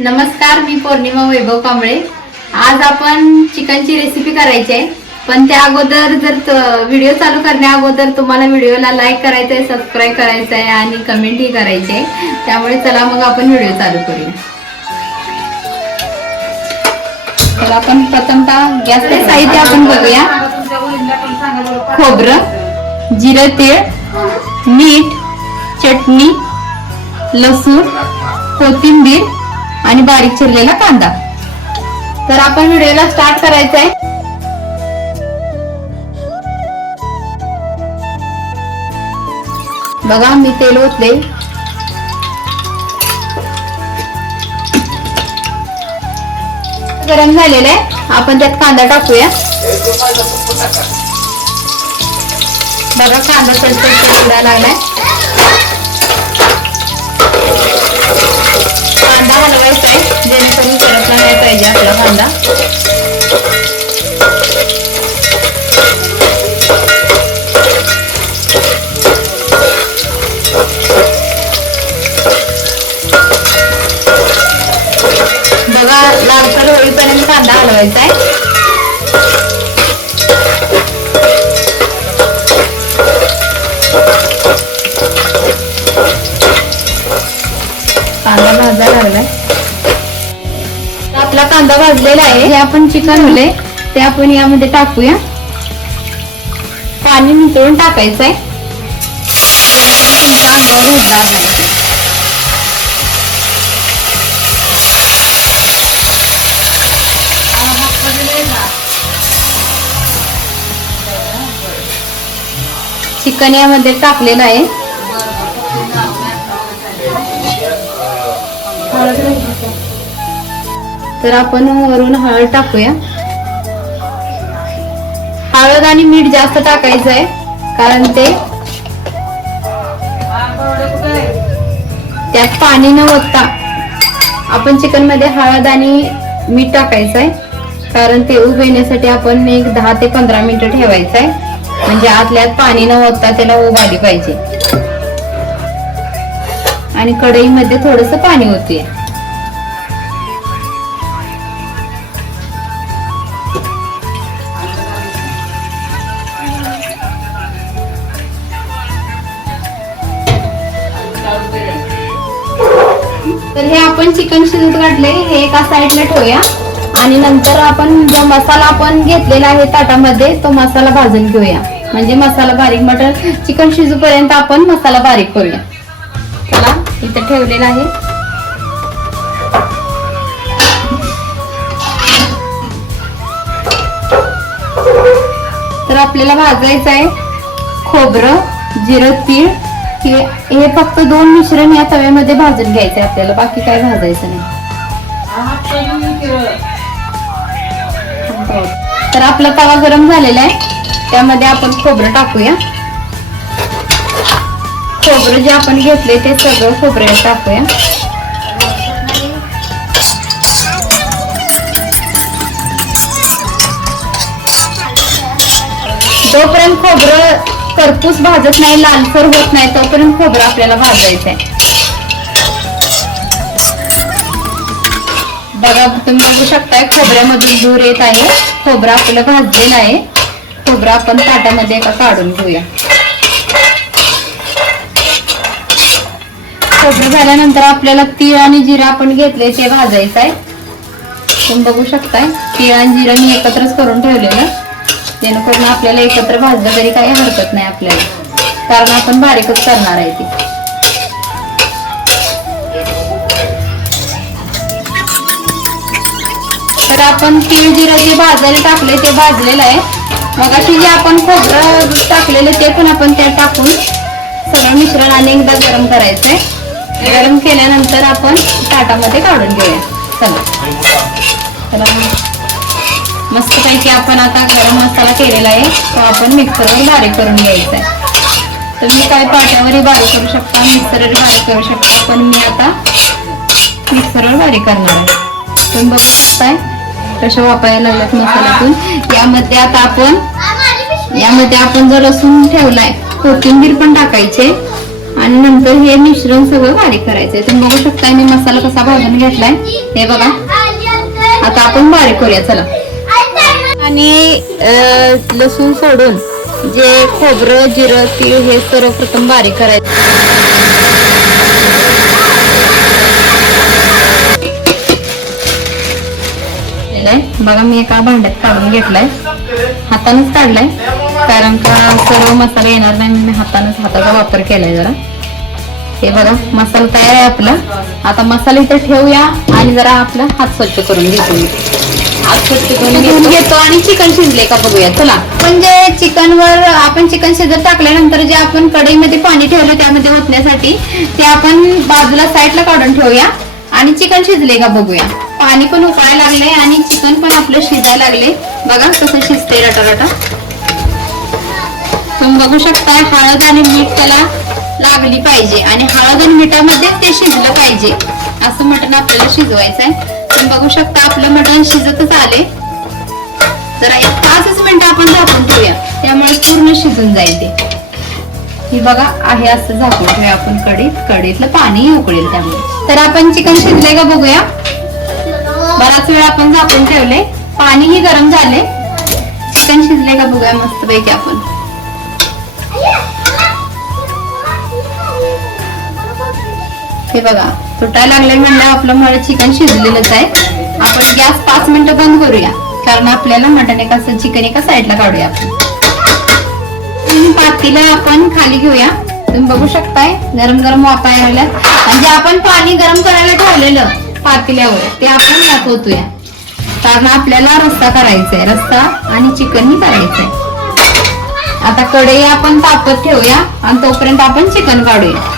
नमस्कार मी पौर्णिमा वैभव कांबळे. आज आपण चिकनची रेसिपी करायची आहे. पण त्या अगोदर जर व्हिडिओ चालू करण्या अगोदर तुम्हाला व्हिडिओला लाईक करायचं आहे सबस्क्राईब करायचं आहे आणि कमेंटही करायची आहे. त्यामुळे चला मग आपण व्हिडिओ चालू करूया. तर आपण प्रथमतः गॅसचे साहित्य आपण बघूया. खोबरं जिरं तीळ मीठ चटणी लसूण कोथिंबीर आणि बारीक चिरलेला कांदा. तर आपण व्हिडिओला स्टार्ट करायचा आहे बघा मी तेल ओतले. गरम झालेलं आहे. आपण त्यात कांदा टाकूया. बघा कांदा तडतड उडायला लागलाय. कांदा हलवायचा आहे जेणेकरून करपला नाही पाहिजे आपला कांदा कांदा भाजलेला आहे. हे आपण चिकन होले ते आपण यामध्ये टाकूया. पाणी नितळून टाकायचं आहे. जेणेकरून तुमचा अंगावर उडणार नाही चिकन यामध्ये टाकलेलं आहे. तर आपण वरून हळद टाकूया. हळद आणि मीठ जास्त टाकायचं आहे कारण ते त्यात पाणी न ओतता आपण चिकनमध्ये हळद आणि मीठ टाकायचं आहे कारण ते उभे येण्यासाठी आपण एक दहा ते पंधरा मिनिटं ठेवायचं आहे म्हणजे आतल्यात पाणी न ओतता त्याला उब आली पाहिजे. आणि कढईमध्ये थोडस पाणी होते आपण चिकन शिजत काढले हे एका साईडला ठेवूया. आणि नंतर आपण जो मसाला आपण घेतलेला आहे ताटामध्ये तो मसाला भाजून घेऊया. म्हणजे मसाला बारीक मटर चिकन शिजूपर्यंत आपण मसाला बारीक करूया. चला इथे ठेवलेला आहे. तर आपल्याला भाजायचं आहे खोबरं जिरं तीळ हे हे फक्त दोन मिश्रण या तव्यामध्ये भाजून घ्यायचे आपल्याला. बाकी काय भाजायचं नाही. तर आपला तवा गरम झालेला आहे. त्यामध्ये आपण खोबरं टाकूया. खोबरं जे आपण घेतले ते सगळं खोबरं टाकूया. जोपर्यंत खोबरं करपूस भाजत नाही लालसर होत नाही तोपर्यंत खोबरं आपल्याला भाजायचंय. बघा तुम्ही बघू शकताय खोबऱ्यामधून दूर येत आहे. खोबरं आपलं भाजलेलं आहे. खोबरं आपण ताटामध्ये एका काढून घेऊया. खोबरं झाल्यानंतर आपल्याला तीळ आणि जिरा आपण घेतले ते भाजायचं आहे तुम्ही बघू शकताय तीळ आणि जिरा मी एकत्रच करून ठेवलेलं. जेणेकरून आपल्याला एकत्र भाजलं तरी काही हरकत नाही आपल्याला. कारण आपण बारीकच करणार आहे ती. तर आपण तीळ जिरं जे भाजायला टाकले ते भाजलेलं आहे. मग अशी जे आपण खोबरं टाकलेलं ते पण आपण त्यात टाकून सगळं मिश्रण आणि एकदा गरम करायचंय. गरम केल्यानंतर आपण ताटामध्ये काढून घेऊया. चला. मस्तपैकी आपण आता गरम मसाला केलेला आहे. तो आपण मिक्सरवर बारीक करून घ्यायचा आहे. तुम्ही काय पाट्यावरही बारीक करू शकता मिक्सरवर बारीक करू शकता पण मी आता मिक्सरवर बारीक करणार आहे. तुम्ही बघू शकताय कशा वापरायला लागल्यात मसाल्यातून. यामध्ये आता आपण यामध्ये आपण जो लसूण ठेवलाय कोथिंबीर पण टाकायचे आणि नंतर हे मिश्रण सगळं बारीक करायचंय तुम्ही बघू शकताय मी मसाला कसा भाजून घेतलाय. हे बघा. आता आपण बारीक करूया चला. आणि लसूण सोडून जे खोबरं जिरं तीळ हे सर्वप्रथम बारीक करायचं. बघा मी एका भांड्यात काढून घेतलाय. हातानेच काढलाय कारण का सर्व मसाला येणार नाही मी हातानेच हाताचा वापर केलाय जरा. हे बघा मसाला तयार आहे आपला. आता मसाला इथे ठेवूया आणि जरा आपला हात स्वच्छ करून घेतो घेऊन घेतो. आणि चिकन शिजले का बघूया चला. म्हणजे चिकन वर आपण चिकन शिजत टाकल्यानंतर जे आपण कढईमध्ये पाणी ठेवलं त्यामध्ये ओतण्यासाठी ते आपण बाजूला साईडला काढून ठेवूया. आणि चिकन शिजले का बघूया. पाणी पण उकळायला लागले आणि चिकन पण आपलं शिजायला लागले बघा कसं शिजते रटारटा. तुम्ही बघू शकता हळद आणि मीठ त्याला लागली पाहिजे. आणि हळद आणि मिठामध्ये ते शिजलं पाहिजे. असं मटण आपल्याला शिजवायचं आहे तुम्ही बघू शकता आपलं मटण शिजतच आले जरा एक पाचच मिनिटं आपण झाकून ठेवूया. त्यामुळे पूर्ण शिजून जाईल ते. ही बघा आहे असं झाकून ठेवूया आपण कढीत. कडीतलं पाणी उकळेल त्यामुळे. तर आपण चिकन शिजले का बघूया? बराच वेळ आपण झाकून ठेवले. पाणीही गरम झाले. चिकन शिजले का बघूया? मस्त पैकी आपण. हे बघा. सुटायला लागले म्हणलं आपलं मला चिकन शिजलेलंच आहे. आपण गॅस पाच मिनिटं बंद करूया. कारण आपल्याला मटण एका चिकन एका साईडला काढूया आपण. पातीला आपण खाली घेऊया. तुम्ही बघू शकताय गरम गरम वापायला लागल्यात आणि जे आपण पाणी गरम करायला ठेवलेलं पातेल्यावर ते आपण यात ओतूया कारण आपल्याला रस्ता करायचा आहे रस्ता आणि चिकनही करायचंय. आता कढई आपण तापत ठेवूया आणि तोपर्यंत आपण चिकन काढूया.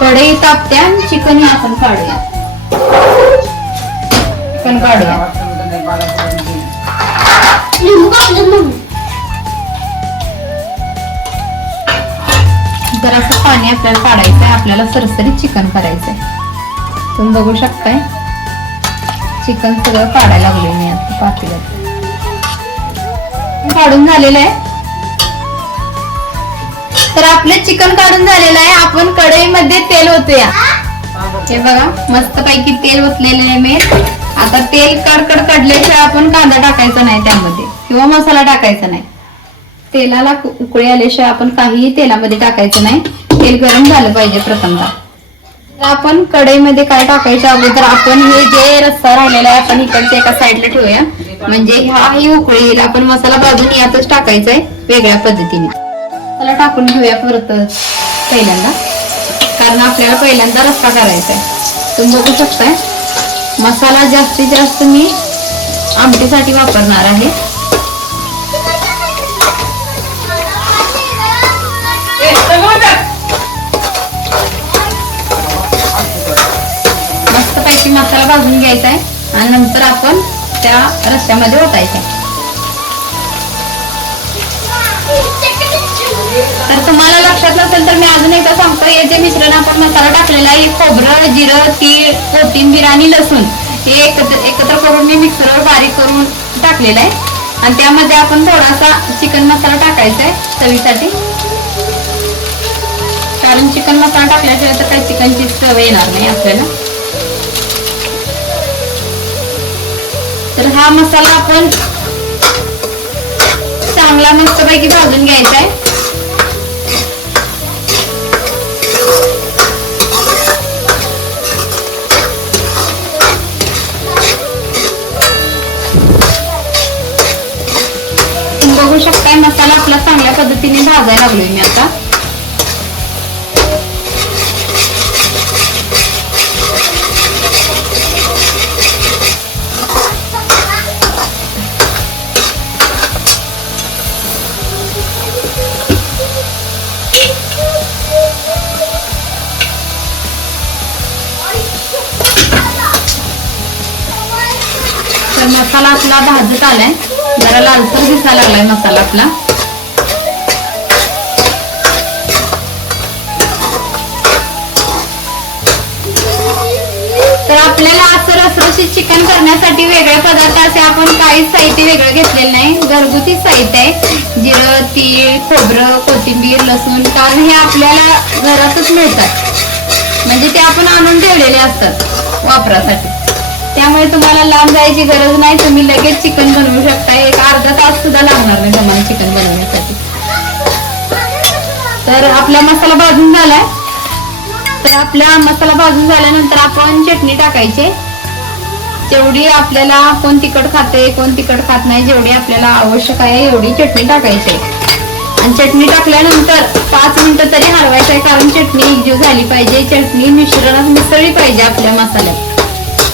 कढई तापत्या आणि चिकनही आपण काढूया. चिकन काढूया. जरासं पाणी आपल्याला काढायचं आहे आपल्याला सरसरीत चिकन करायचंय. तुम्ही बघू शकताय चिकन सगळं काढायला लागले मी आता पातेल्यात. काढून झालेलं आहे. तर आपले चिकन काढून झालेलं आहे. आपण कढईमध्ये तेल ओतूया. हे बघा मस्त पैकी तेल ओतलेलं आहे मी. आता तेल कडकड काढल्याशिवाय आपण कांदा टाकायचा नाही त्यामध्ये किंवा मसाला टाकायचा नाही. तेलाला उकळी आल्याशिवाय आपण काहीही तेलामध्ये टाकायचं नाही. तेल गरम झालं पाहिजे प्रथमदा आपण कढईमध्ये काय टाकायच्या अगोदर आपण हे जे रस्सा राहिलेला आहे आपण इकडच्या एका साईडला ठेवूया. म्हणजे ह्याही उकळी येईल आपण मसाला भाजून यातच टाकायचा आहे वेगळ्या पद्धतीने. त्याला टाकून घेऊया परत पहिल्यांदा. कारण आपल्याला पहिल्यांदा रस्सा करायचा आहे. तुम्ही बघू शकताय मसाला जास्तीत जास्त मी आमटीसाठी वापरणार आहे. मस्त पैकी मसाला भाजून घ्यायचा आहे आणि नंतर आपण त्या रस्त्यामध्ये ओतायचा आहे. तर तुम्हाला लक्षात नसेल तर मी अजून एकदा सांगतो हे जे मिश्रण आपण मसाला टाकलेला आहे खोबरं जिरं तीळ कोथिंबीर आणि लसूण हे एकत्र एकत्र करून मी मिक्सरवर बारीक करून टाकलेलं आहे. आणि त्यामध्ये आपण थोडासा चिकन मसाला टाकायचा आहे चवीसाठी. कारण चिकन मसाला टाकल्याशिवाय तर काही चिकनची चव येणार नाही आपल्याला. तर हा मसाला आपण चांगला मस्तपैकी भाजून घ्यायचा आहे. शकताय? मसाला आपला चांगल्या पद्धतीने भाजायला लागलोय मी आता. तर मसाला आपला भाजत आलाय. जरा लालसर दिसायला लागलाय मसाला आपला. तर आपल्याला असं रसरशीत चिकन करण्यासाठी वेगळे पदार्थ असे आपण काहीच साहित्य वेगळं घेतलेलं नाही. घरगुती साहित्य आहे. जिरं तीळ खोबरं कोथिंबीर लसूण कारण हे आपल्याला घरातच मिळतात. म्हणजे ते आपण आणून ठेवलेले असतात वापरासाठी. त्यामुळे तुम्हाला लांब जायची गरज नाही. तुम्ही लगेच चिकन बनवू शकता. एक अर्धा तास सुद्धा लागणार नाही तुम्हाला चिकन बनवण्यासाठी. तर आपला मसाला भाजून झालाय. तर आपला मसाला भाजून झाल्यानंतर आपण चटणी टाकायची. जेवढी आपल्याला कोण तिखट खाते कोण तिखट खात नाही जेवढी आपल्याला आवश्यक आहे एवढी चटणी टाकायची. आहे. आणि चटणी टाकल्यानंतर पाच मिनिटं तरी हलवायचं आहे कारण चटणी एकजीव झाली पाहिजे. चटणी मिश्रणात मिसळली पाहिजे आपल्या मसाल्यात.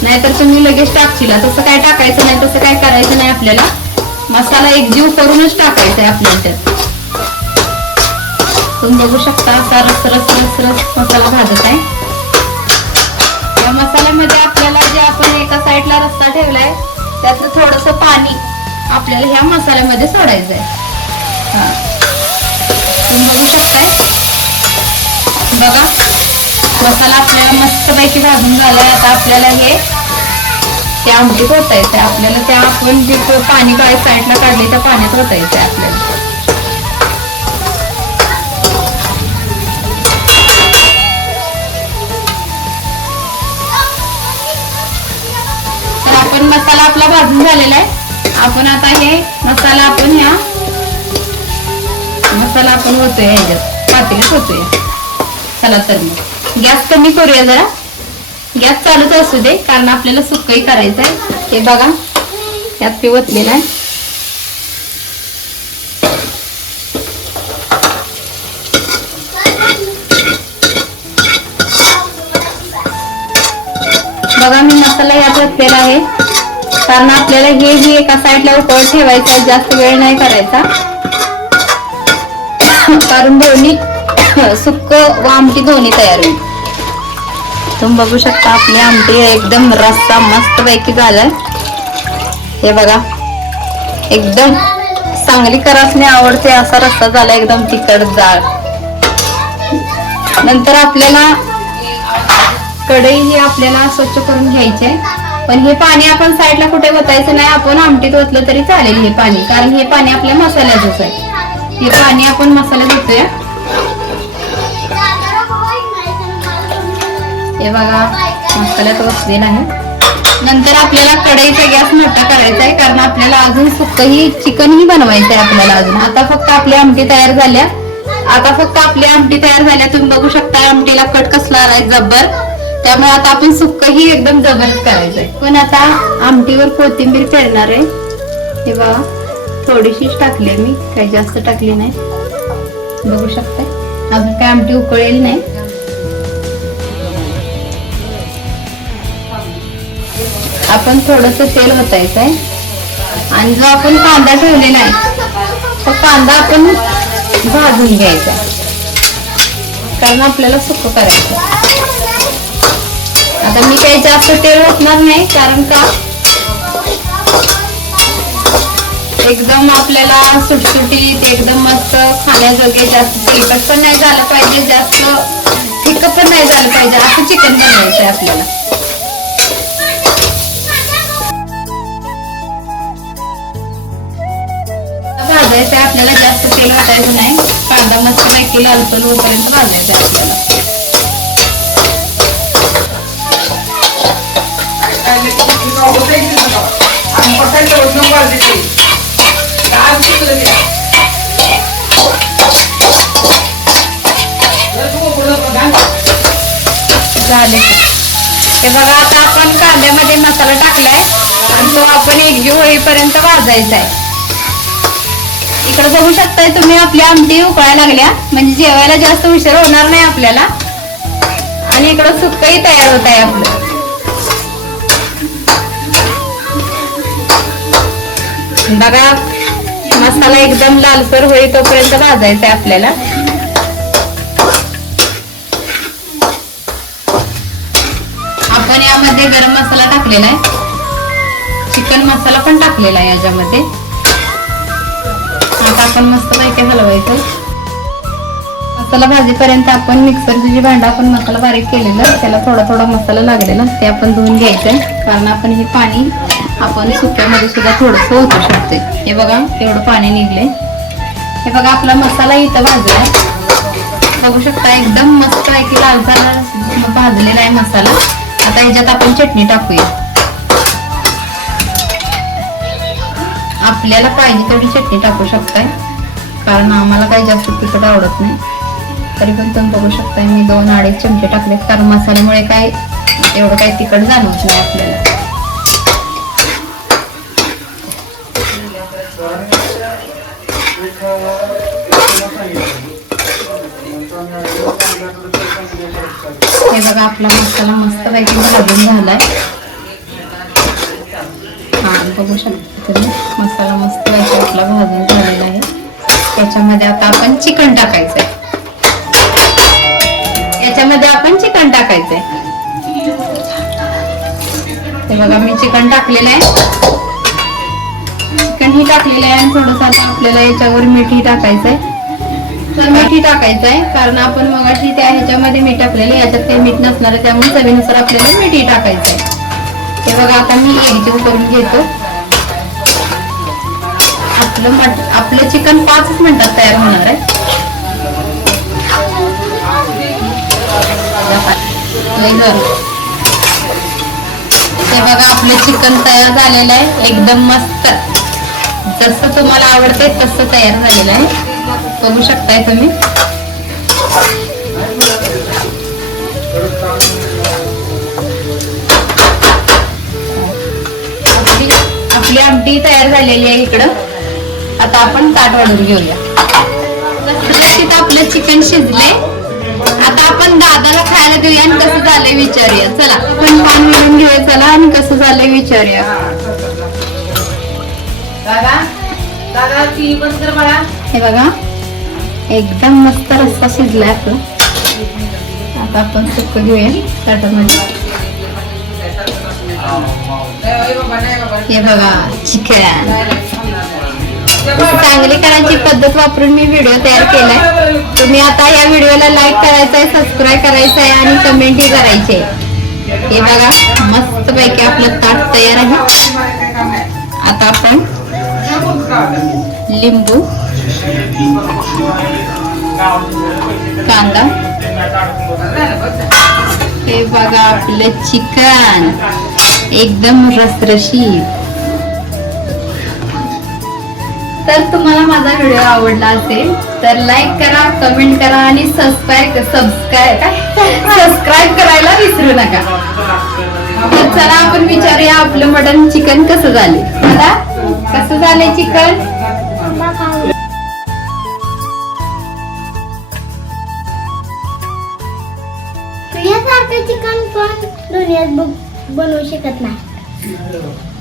नाहीतर तुम्ही लगेच टाकशील. तसं काय टाकायचं नाही तसं काय करायचं नाही आपल्याला. मसाला एक जीव करूनच टाकायचा आहे आपल्याला त्यात तुम्ही बघू शकता असा रस रस रस रस मसाला भाजत आहे. या मसाल्यामध्ये आपल्याला जे आपण एका साईडला रस्ता ठेवलाय त्यातलं थोडस पाणी आपल्याला ह्या मसाल्यामध्ये सोडायचं आहे हा. तुम्ही बघू शकताय. बघा. मसाला आपल्याला मस्तपैकी भाजून झालाय. आता आपल्याला हे त्या आमटीत होतायचं आहे. आपल्याला त्या आपण जे पाणी काय साईडला काढले त्या पाण्यात होतायचं आहे आपल्याला. तर आपण मसाला आपला भाजून झालेला आहे. आपण आता हे मसाला आपण ह्या मसाला आपण होतोय ह्याच्यात. पातेल्यात होतोय चला तर मग. गॅस कमी करूया जरा. गॅस चालूच असू दे कारण आपल्याला सुकही करायचं आहे हे बघा यात ते ओतलेलं आहे. बघा मी मसाला यात ओतलेला आहे. कारण आपल्याला हे ही एका साईडला उकळ ठेवायचं आहे जास्त वेळ नाही करायचा. कारण दोन्ही सुक्क व आमटी दोन्ही तयार होईल. तुम्ही बघू शकता आपली आमटी एकदम रस्सा मस्त पैकी झालाय. हे बघा एकदम चांगली करासने आवडते असा रस्सा झाला एकदम तिखट जाळ नंतर आपल्याला कढई ही आपल्याला स्वच्छ करून घ्यायची आहे. पण हे पाणी आपण साईडला कुठे ओतायचं नाही आपण आमटीत ओतलं तरी चालेल हे पाणी कारण हे पाणी आपल्या मसाल्याचंच आहे. हे पाणी आपण मसाल्यात ओतूया हे बघा मसाला तो बसलेला आहे. नंतर आपल्याला कढईचा गॅस मोठा करायचा आहे कारण आपल्याला अजून सुकही चिकनही बनवायचं आहे आपल्याला अजून. आता फक्त आपली आमटी तयार झाल्या. आता फक्त आपली आमटी तयार झाल्या तुम्ही बघू शकता आमटीला कट कसला आहे जबर त्यामुळे आता आपण सुक्कही एकदम जबरच आहे पण आता आमटीवर कोथिंबीर पेरणार आहे. हे बघा थोडीशीच टाकली आहे मी काही जास्त टाकली नाही. बघू शकता अजून काय आमटी उकळेल नाही. आपण थोडस तेल ओतायचं आहे आणि जो आपण कांदा ठेवलेला आहे तो कांदा आपण भाजून घ्यायचा. कारण आपल्याला सुक करायचं. आता मी काही जास्त तेल होतणार नाही कारण का? एकदम आपल्याला सुटसुटीत एकदम मस्त खाण्याजोगे जास्त तेलकट पण नाही झालं पाहिजे जास्त फिकं पण नाही झालं पाहिजे असं चिकन बनवायचं आहे आपल्याला. भाजायचं आहे आपल्याला जास्त तेल वाटायचं नाही. कांदा मस्त पैकी लालपल होईपर्यंत भाजायचा आहे आपल्याला झाले. हे बघा आता आपण कांद्यामध्ये मसाला टाकलाय आणि तो आपण एक होईपर्यंत भाजायचा आहे इकडे बघू शकताय तुम्ही आपली आमटी उकळायला लागल्या. म्हणजे जेवायला जास्त उशीर होणार नाही आपल्याला. आणि इकडं सुक्कही तयार होत आहे आपलं. बघा मसाला एकदम लालसर होई तोपर्यंत भाजायचा आहे आपल्याला. आपण यामध्ये गरम मसाला टाकलेला आहे. चिकन मसाला पण टाकलेला आहे याच्यामध्ये. आता आपण मस्त पैकी हलवायचं. मसाला भाजीपर्यंत आपण मिक्सरचं जे भांडं आपण मसाला बारीक केलेलं त्याला थोडा थोडा मसाला लागलेला ते आपण धुवून घ्यायचं. कारण आपण हे पाणी आपण सुक्यामध्ये सुद्धा थोडंसं ओतू शकते हे बघा एवढं पाणी निघले हे बघा आपला मसाला इथं भाजलाय बघू शकता एकदम मस्त आहे की लाल झाला भाजलेला आहे मसाला. आता ह्याच्यात आपण चटणी टाकूया. आपल्याला पाहिजे तेवढी चटणी टाकू शकताय. कारण आम्हाला काही जास्त तिखट आवडत नाही. तरी पण तुम्ही बघू शकताय मी दोन अडीच चमचे टाकले. कारण मसाल्यामुळे काय एवढं काही तिखट जाणवत नाही आपल्याला. हे बघा आपला मसाला मस्त पैकी भाजून झालाय. हा बघू शकता. तुम्ही मसाला मस्त पैकी आपला भाजून झालेला आहे. त्याच्यामध्ये आता आपण चिकन टाकायचंय. याच्यामध्ये आपण चिकन टाकायचंय. ते बघा मी चिकन टाकलेलं आहे. चिकन ही टाकलेलं आहे आणि थोडस आता आपल्याला याच्यावर मीठही टाकायचंय. तर मिठी टाकायचं आहे कारण आपण मगाशी त्या ह्याच्यामध्ये मीठ टाकलेलं आहे, याच्यात काही मीठ नसणार आहे त्यामुळे चवीनुसार आपल्याला मिठी टाकायचं आहे हे बघा आता मी एडिटिंग करून घेतो. आपलं आपलं चिकन पाच मिनिटात तयार होणार आहे. ते हे बघा आपलं चिकन तयार झालेलं आहे. एकदम मस्त. जसं तुम्हाला आवडते तसं तयार झालेलं आहे. बघू शकताय तुम्ही. आपली आपली आमटी तयार झालेली आहे इकडं. आता आपण ताट वाढून घेऊया. सुरक्षित आपलं चिकन शिजले आता आपण दादाला खायला देऊया आणि कसं झालंय विचारूया. चला. आपण पान मिळून घेऊया. चला आणि कसं झालंय विचारूया. हे बघा. एकदम मस्त रस्सा शिजलाय आपला. आता आपण सुक्क घेऊया ताटामध्ये. हे बघा चिकन चांगली करायची पद्धत वापरून मी व्हिडिओ तयार केलाय. तुम्ही आता या व्हिडिओला लाईक करायचा आहे सबस्क्राईब करायचं आहे आणि कमेंटही करायचे. हे बघा मस्त पैकी आपलं ताट तयार आहे. आता आपण लिंबू कांदा हे बघा आपलं चिकन. एकदम रसरशीत. तर तुम्हाला माझा व्हिडिओ आवडला असेल तर लाईक करा कमेंट करा आणि सबस्क्राईब सबस्क्राईब काय? सबस्क्राईब करायला विसरू नका. तर चला आपण विचारूया आपलं मटन चिकन कसं झाले. मला कसं झालंय चिकन तुझ्यासारखं चिकन पण दुनियात बनवू शकत नाही.